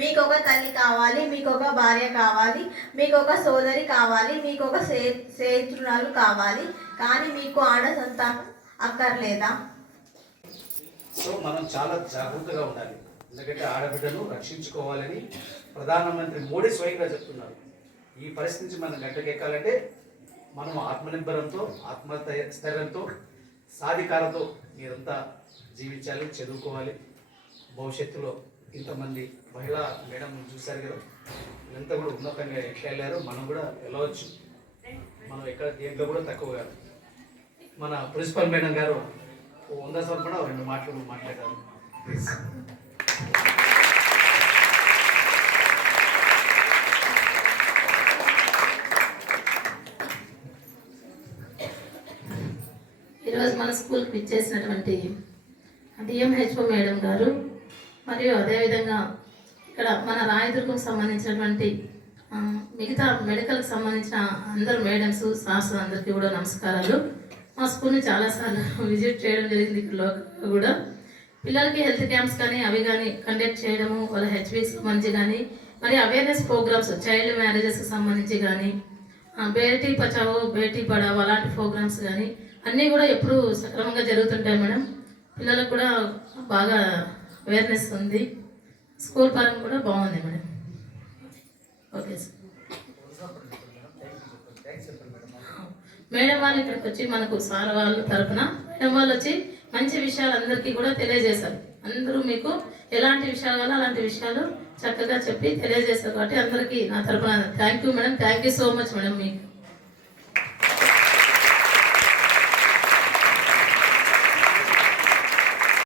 మీకు ఒక తల్లి కావాలి మీకు ఒక భార్య కావాలి మీకు ఒక సోదరి కావాలి మీకు ఒక సే స్నేహితురాలు కావాలి కానీ మీకు ఆడ సంతానం అక్కర్లేదా? సో మనం చాలా జాగ్రత్తగా ఉండాలి. ఎందుకంటే ఆడబిడ్డను రక్షించుకోవాలని ప్రధానమంత్రి మోడీ స్వయంగా చెప్తున్నారు. ఈ పరిస్థితి నుంచి మనం గంటకెక్కాలంటే మనం ఆత్మనిర్భరంతో ఆత్మస్థైర్యంతో సాధికారతో మీరంతా జీవించాలి చదువుకోవాలి. భవిష్యత్తులో ఇంతమంది మహిళా మేడం చూశారు కదా. ఇదంతా కూడా ఉన్నతంగా ఎట్లా మనం కూడా వెళ్ళవచ్చు. మనం ఎక్కడ దేంట్లో కూడా తక్కువ కాదు. మన ప్రిన్సిపల్ మేడం గారు వంద సార్లు కూడా రెండు మాటలు మాట్లాడారు. ప్లీజ్ ఈరోజు మన స్కూల్కి ఇచ్చేసినటువంటి డిఎంహెచ్ఓ మేడం గారు? మరియు అదేవిధంగా ఇక్కడ మన రాయదుర్గం సంబంధించినటువంటి మిగతా మెడికల్కి సంబంధించిన అందరు మేడమ్స్ సార్స్ అందరికీ కూడా నమస్కారాలు. మా స్కూల్ని చాలాసార్లు విజిట్ చేయడం జరిగింది ఇక్కడ కూడా. పిల్లలకి హెల్త్ క్యాంప్స్ కానీ అవి కానీ కండక్ట్ చేయడము వాళ్ళ హెచ్బి సంబంధించి కానీ మరి అవేర్నెస్ ప్రోగ్రామ్స్ చైల్డ్ మ్యారేజెస్కి సంబంధించి కానీ బేటీ బచావో బేటీ పడావో అలాంటి ప్రోగ్రామ్స్ కానీ అన్నీ కూడా ఎప్పుడు సక్రమంగా జరుగుతుంటాయి మేడం. పిల్లలకు కూడా బాగా అవేర్నెస్ ఉంది. స్కూల్ పరం కూడా బాగుంది మేడం. ఓకే సార్ మేడం వాళ్ళు ఇక్కడికి వచ్చి మనకు సార్ వాళ్ళ తరఫున మేడం వాళ్ళు వచ్చి మంచి విషయాలు అందరికీ కూడా తెలియజేశారు. అందరూ మీకు ఎలాంటి విషయాలు కావాలో అలాంటి విషయాలు చక్కగా చెప్పి తెలియజేశారు కాబట్టి అందరికీ నా తరపున thank you madam thank you so much madam మీకు.